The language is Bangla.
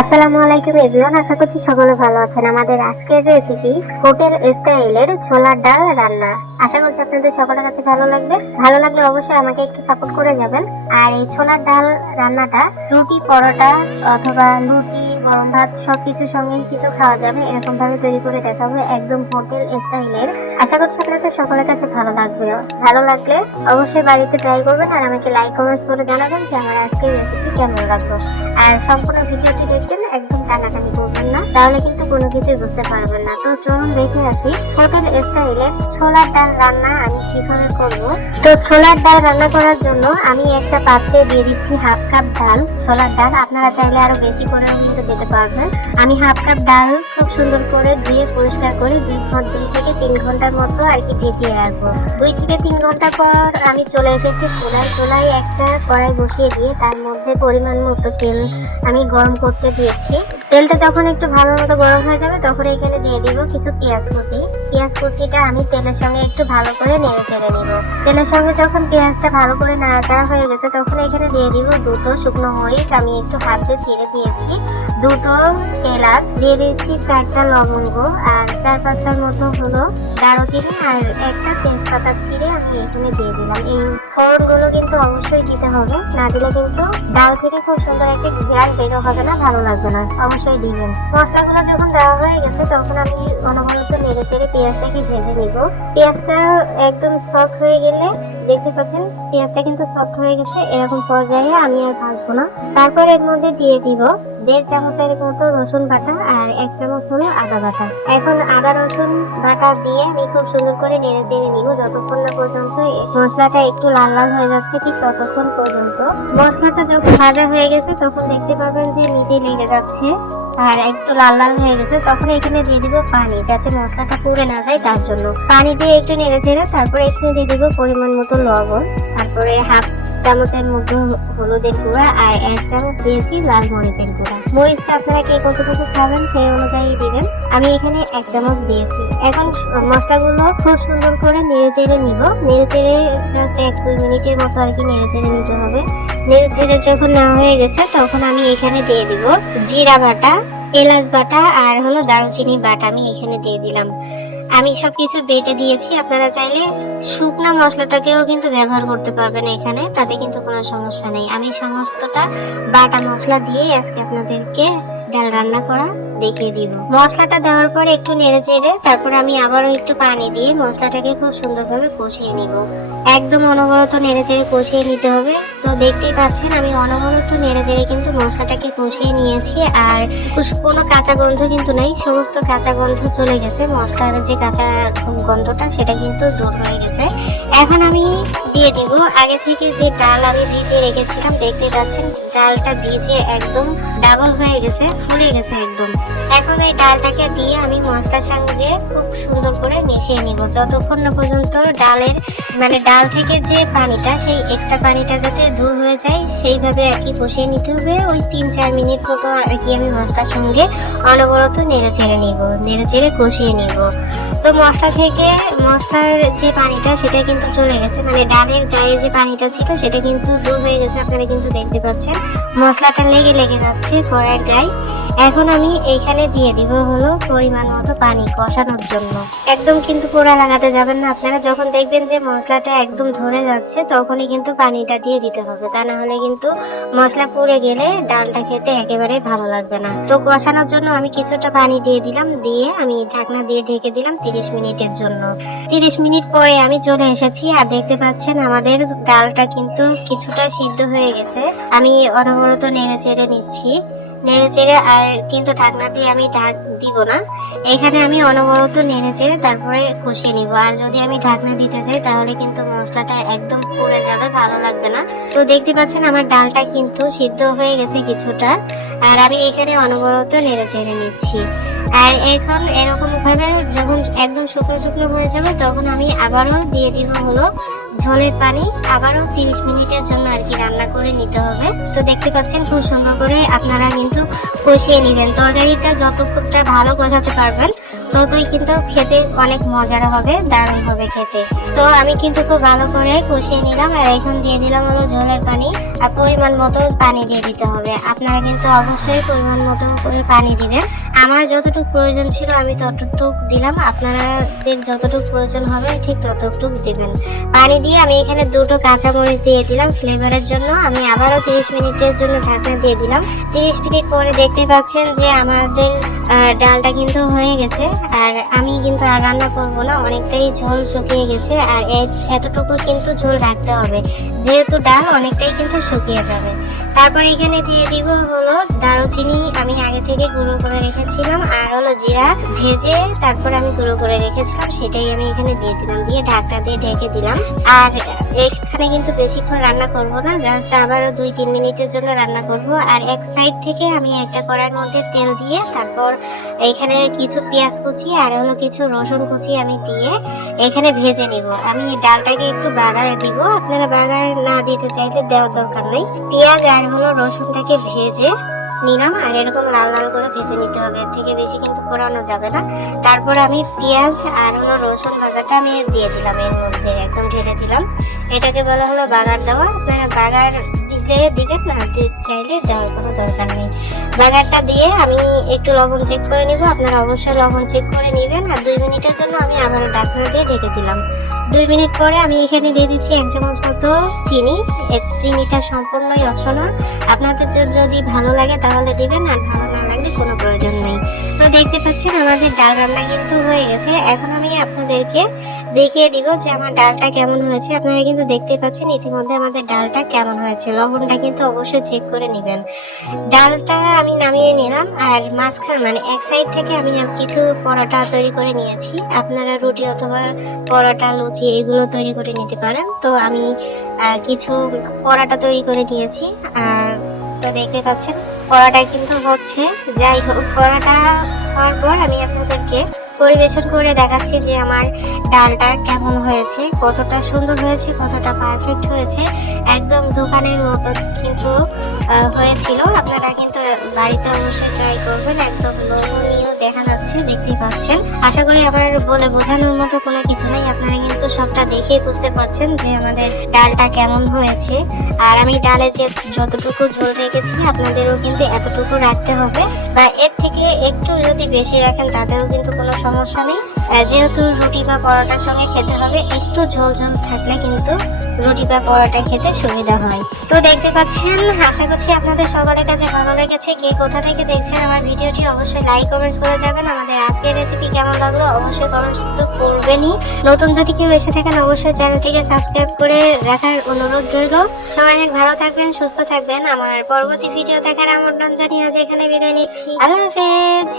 আসসালামু আলাইকুম এভরিওয়ান, আশা করছি সকলে ভালো আছেন। আমাদের আজকের রেসিপি হোটেল স্টাইলের ছোলার ডাল রান্না। আশা করছি আপনাদের সকলের কাছে ভালো লাগবে। ভালো লাগলে অবশ্যই আমাকে একটু সাপোর্ট করে যাবেন। আর এই ছোলার ডাল রান্নাটা রুটি, পরোটা অথবা লুচি, গরম ভাত সবকিছুর সঙ্গেই কিন্তু খাওয়া যাবে। এরকম ভাবে তৈরি করে দেখাবো, একদম হোটেল স্টাইলের। আশা করছি আপনাদের সকলের কাছে ভালো লাগবে। ভালো লাগলে অবশ্যই বাড়িতে ট্রাই করবেন আর আমাকে লাইক কমেন্টস করে জানাবেন যে আমার আজকের রেসিপি কেমন লাগলো। আর সম্পূর্ণ ভিডিওটি দেখবেন, একদম টানাটানি করবেন না, তাহলে কিন্তু কোনো কিছুই বুঝতে পারবেন না। তো চলুন দেখে আসি হোটেল স্টাইলের ছোলার ডাল রান্না আমি কিভাবে করব। তো ছোলার ডাল রান্না করার জন্য আমি একটা পাত্রে দিয়ে দিচ্ছি হাফ কাপ ডাল, ছোলার ডাল। আপনারা চাইলে আরো বেশি করেও কিন্তু দিতে পারবেন। আমি হাফ কাপ ডাল খুব সুন্দর করে ধুয়ে পরিষ্কার করে 2 থেকে 3 ঘন্টার মতো আর কি ভিজিয়ে রাখবো। 2 থেকে 3 ঘন্টা পর আমি চলে এসেছি চুলায় একটা কড়াই বসিয়ে দিয়ে তার মধ্যে পরিমাণ মতো তেল আমি গরম করতে দিয়েছি। তেলটা যখন একটু ভালো মতো গরম হয়ে যাবে তখন এখানে দিয়ে দিব কিছু পেঁয়াজ কুচি। পেঁয়াজ কুচিটা আমি তেলের সঙ্গে একটু ভালো করে নেড়ে চেড়ে নিব। তেলের সঙ্গে যখন পেঁয়াজটা ভালো করে নাড়াচাড়া হয়ে গেছে তখন এখানে দিয়ে দিব 2টো শুকনো মরিচ, আমি একটু হাতে ছিঁড়ে দিয়েছি, 2টো এলাচ দিয়ে দিয়েছি, 4টা লবঙ্গ আর 4-5টার মতো হলো দারুচিনি আর একটা তেজপাতা ছিঁড়ে আমি এখানে দিয়ে দিলাম। এই ফোড়নগুলো কিন্তু অবশ্যই দিতে হবে, না দিলে কিন্তু ডাল থেকে খুব সুন্দর একটা ঘ্রাণ বের হবে না, ভালো লাগবে না। অবশ্যই দিবেন। মশলাগুলো যখন দেওয়া হয়ে গেছে তখন আমি অনবরত নেড়ে চেড়ে পেঁয়াজটাকে ভেজে নিব। পেঁয়াজটা একদম সফট হয়ে গেলে দেখতে পাচ্ছেন পেঁয়াজটা কিন্তু সফট হয়ে গেছে, এরকম পর্যায়ে আমি আর ভাজবো না। তারপর এর মধ্যে দিয়ে দিব 1.5 চামচের মতো রসুন বাটা আর 1 চামচ হলো আদা বাটা। এখন আদা রসুন বাটা দিয়ে আমি খুব সুন্দর করে নেড়ে চেড়ে নিব যতক্ষণ না পর্যন্ত মশলাটা একটু লাল লাল হয়ে যাচ্ছে, ঠিক ততক্ষণ পর্যন্ত। মশলাটা যখন ভাজা হয়ে গেছে তখন দেখতে পাবেন যে নিচে লেগে যাচ্ছে আর একটু লাল লাল হয়ে গেছে, তখন এখানে দিয়ে দিব পানি, যাতে মশলাটা পুড়ে না যায় তার জন্য। পানি দিয়ে একটু নেড়ে চেড়ে তারপরে এখানে দিয়ে দিব পরিমাণ মতো লবণ, তারপরে হাফ চামচের মতো হলুদের গুঁড়া আর 1 চামচ দিয়েছি লাল মরিচের গুঁড়া। মরিচটা আপনারা কে কতটুকু খাবেন সেই অনুযায়ী দিবেন। আমি এখানে 1 চামচ দিয়েছি। এখন মশলাগুলো খুব সুন্দর করে নেড়ে চেড়ে নিব। নেড়ে চেড়ে 1-2 মিনিটের মতো আর কি নেড়ে চেড়ে নিতে হবে। নেড়ে চেড়ে যখন নেওয়া হয়ে গেছে তখন আমি এখানে দিয়ে দিব জিরা বাটা, এলাচ বাটা আর হলো দারুচিনি বাটা আমি এখানে দিয়ে দিলাম। আমি সবকিছু বেটে দিয়েছি, আপনারা চাইলে শুকনা মশলাটাকেও কিন্তু ব্যবহার করতে পারবেন এখানে, তাতে কিন্তু কোনো সমস্যা নেই। আমি সমস্তটা বাটা মশলা দিয়ে আজকে আপনাদেরকে ডাল রান্না করা দেখিয়ে দিব। মশলাটা দেওয়ার পর একটু নেড়ে চেড়ে তারপর আমি আবারও একটু পানি দিয়ে মশলাটাকে খুব সুন্দরভাবে কষিয়ে নিব। একদম অনবরত নেড়ে চেড়ে কষিয়ে নিতে হবে। তো দেখতেই পাচ্ছেন আমি অনবরত নেড়ে চেড়ে কিন্তু মশলাটাকে কষিয়ে নিয়েছি আর কোনো কাঁচা গন্ধ কিন্তু নেই, সমস্ত কাঁচা গন্ধ চলে গেছে। মশলার যে কাঁচা গন্ধটা সেটা কিন্তু দূর হয়ে গেছে। এখন আমি দিয়ে দিব আগে থেকে যে ডাল আমি ভিজিয়ে রেখেছিলাম। দেখতে পাচ্ছেন ডালটা ভিজে একদম ডাবল হয়ে গেছে, ফুলে গেছে একদম। এখন এই ডালটাকে দিয়ে আমি মশলার সঙ্গে খুব সুন্দর করে মিশিয়ে নিব যতক্ষণ না পর্যন্ত ডালের ডাল থেকে যে পানিটা, সেই এক্সট্রা পানিটা যাতে দূর হয়ে যায় সেইভাবে আর কি কষিয়ে নিতে হবে। ওই 3-4 মিনিট মতো আর কি আমি মশলার সঙ্গে অনবরত নেড়ে চেড়ে নিব, নেড়ে চেড়ে কষিয়ে নিব। তো মশলার যে পানিটা সেটা কিন্তু চলে গেছে, ডালের গায়ে যে পানিটা ছিল সেটা কিন্তু দূর হয়ে গেছে। আপনারা কিন্তু দেখতে পাচ্ছেন মশলাটা লেগে যাচ্ছে কড়াইয়ের গায়ে। এখন আমি এইখানে দিয়ে দিব হলো পরিমাণ মতো পানি কষানোর জন্য। একদম কিন্তু পোড়া লাগাতে যাবেন না আপনারা। যখন দেখবেন যে মশলাটা একদম ধরে যাচ্ছে তখনই কিন্তু পানিটা দিয়ে দিতে হবে, তা না হলে কিন্তু মশলা পুড়ে গেলে ডালটা খেতে একেবারে ভালো লাগবে না। তো কষানোর জন্য আমি কিছুটা পানি দিয়ে দিলাম, দিয়ে আমি ঢাকনা দিয়ে ঢেকে দিলাম 30 মিনিটের জন্য। 30 মিনিট পরে আমি চলে এসেছি আর দেখতে পাচ্ছেন আমাদের ডালটা কিন্তু কিছুটা সিদ্ধ হয়ে গেছে। আমি অনবরত নেড়ে চেড়ে নিচ্ছি, নেড়ে চেড়ে আর কিন্তু ঢাকনা দিয়ে আমি ঢাক দিব না। এখানে আমি অনবরত নেড়ে চেড়ে তারপরে কষিয়ে নিব। আর যদি আমি ঢাকনা দিতে চাই তাহলে কিন্তু মশলাটা একদম পুড়ে যাবে, ভালো লাগবে না। তো দেখতে পাচ্ছেন আমার ডালটা কিন্তু সিদ্ধ হয়ে গেছে কিছুটা, আর আমি এখানে অনবরত নেড়ে চেড়ে নিচ্ছি। আর এখন এরকম ভাবে যখন একদম শুকনো শুকনো হয়ে যাবে তখন আমি আবারও দিয়ে দিব হলো ঝোলের পানি। আবারও 30 মিনিটের জন্য আর কি রান্না করে নিতে হবে। তো দেখতে পাচ্ছেন খুব সুন্দর করে আপনারা কিন্তু কষিয়ে নেবেন। তরকারিটা যতটা ভালো কষাতে পারবেন ততই কিন্তু খেতে অনেক মজার হবে, দারুণ হবে খেতে। তো আমি কিন্তু খুব ভালো করে কষিয়ে নিলাম, আর এখন দিয়ে দিলাম হলো ঝোলের পানি। আর পরিমাণ মতো পানি দিয়ে দিতে হবে। আপনারা কিন্তু অবশ্যই পরিমাণ মতো করে পানি দিবেন। আমার যতটুকু প্রয়োজন ছিল আমি ততটুকু দিলাম, আপনাদের যতটুকু প্রয়োজন হবে ঠিক ততটুকু দিবেন। পানি দিয়ে আমি এখানে 2টো কাঁচামরিচ দিয়ে দিলাম ফ্লেভারের জন্য। আমি আবারও 30 মিনিটের জন্য ঢাকনা দিয়ে দিলাম। 30 মিনিট পরে দেখতে পাচ্ছেন যে আমাদের ডালটা কিন্তু হয়ে গেছে। আর আমি কিন্তু আর রান্না করবো না, অনেকটাই ঝোল শুকিয়ে গেছে। আর এতটুকু কিন্তু ঝোল রাখতে হবে, যেহেতু ডাল অনেকটাই কিন্তু শুকিয়ে যাবে। তারপর এখানে দিয়ে দিব হলো দারুচিনি, আমি আগে থেকে গুঁড়ো করে রেখেছিলাম, আর হলো জিরা ভেজে তারপর আমি গুঁড়ো করে রেখেছিলাম, সেটাই আমি এখানে দিয়ে দিলাম, দিয়ে ঢাকনা দিয়ে ঢেকে দিলাম। আর এখানে কিন্তু বেশিক্ষণ রান্না করব না, জাস্ট আবারও 2-3 মিনিটের জন্য রান্না করব। আর এক সাইড থেকে আমি একটা কড়াইয়ের মধ্যে তেল দিয়ে তারপর এখানে কিছু পেঁয়াজ কুচি আর হলো কিছু রসুন কুচি আমি দিয়ে এখানে ভেজে নিব। আমি ডালটাকে একটু বাগারে দিব, আপনারা বাগার না দিতে চাইলে দেওয়ার দরকার নেই। পেঁয়াজ আর হলো রসুনটাকে ভেজে নিলাম, আর এরকম লাল লাল করে ভেজে নিতে হবে, এর থেকে বেশি কিন্তু পোড়ানো যাবে না। তারপর আমি পেঁয়াজ আর হলো রসুন ভাজাটা আমি দিয়ে দিলাম, এর মধ্যে একদম ঢেলে দিলাম। এটাকে বলা হলো বাগার দেওয়া। আপনারা বাগার দিবেন না, চাইলে দেওয়ার কোনো দরকার নেই। বাগারটা দিয়ে আমি একটু লবণ চেক করে নিব, আপনারা অবশ্যই লবণ চেক করে নেবেন। আর 2 মিনিটের জন্য আমি আবারও ঢাকনা দিয়ে ঢেকে দিলাম। 2 মিনিট পরে আমি এখানে দিয়ে দিচ্ছি 1 চামচ মতো চিনি। এই চিনিটা সম্পূর্ণই অপশনাল, আপনাদের যদি ভালো লাগে তাহলে দিবেন, আর ভালো না লাগলে কোনো প্রয়োজন নেই। তো দেখতে পাচ্ছেন আমাদের ডাল রান্না কিন্তু হয়ে গেছে। এখন আমি আপনাদেরকে দেখিয়ে দিব যে আমার ডালটা কেমন হয়েছে। আপনারা কিন্তু দেখতে পাচ্ছেন ইতিমধ্যে আমাদের ডালটা কেমন হয়েছে। লবণটা কিন্তু অবশ্যই চেক করে নেবেন। ডালটা আমি নামিয়ে নিলাম, আর মাঝখান মানে এক সাইড থেকে আমি কিছু পরোটা তৈরি করে নিয়েছি। আপনারা রুটি অথবা পরোটা, লুচি এগুলো তৈরি করে নিতে পারেন। তো আমি কিছু পরোটা তৈরি করে নিয়েছি। তো দেখতে পাচ্ছেন পরোটা কিন্তু হচ্ছে। যাই হোক, পরোটা হওয়ার পর আমি আপনাদেরকে পরিবেশন করে দেখাচ্ছি যে আমার ডালটা কেমন হয়েছে, কতটা সুন্দর হয়েছে, কতটা পারফেক্ট হয়েছে। একদম দোকানের মতো কিন্তু হয়েছিল। আপনারা কিন্তু বাড়িতে অবশ্যই ট্রাই করবেন, একদম লোভনীয় দেখা যাচ্ছে, দেখতেই পাচ্ছেন। আশা করি আমার বলে বোঝানোর মতো কোনো কিছু নাই, আপনারা কিন্তু সবটা দেখেই বুঝতে পারছেন যে আমাদের ডালটা কেমন হয়েছে। আর আমি ডালে যে যতটুকু ঝোল রেখেছি আপনাদেরও কিন্তু এতটুকু রাখতে হবে, বা এর থেকে একটু যদি বেশি রাখেন তাতেও কিন্তু কোনো সমস্যা নেই। যেহেতু রুটি বা পরোটার সঙ্গে খেতে হবে, একটু ঝোল ঝোল থাকলে কিন্তু রুটি বা পরোটা খেতে সুবিধা হয়। তো দেখতে পাচ্ছেন, আশা করছি আপনাদের সকলের কাছে ভালো লেগেছে। কে কোথা থেকে দেখছেন আমার ভিডিওটি অবশ্যই লাইক কমেন্টস করে যাবেন। আমাদের আজকের রেসিপি কেমন লাগলো অবশ্যই কমেন্টস তো করবেনই। নতুন যদি কেউ এসে থাকেন অবশ্যই চ্যানেলটিকে সাবস্ক্রাইব করে রাখার অনুরোধ রইল। সবাই অনেক ভালো থাকবেন, সুস্থ থাকবেন। আমার পরবর্তী ভিডিও দেখার আমন্ত্রণ জানিয়ে আজ এখানে বিদায় নিচ্ছি। আল্লাহ হাফেজ।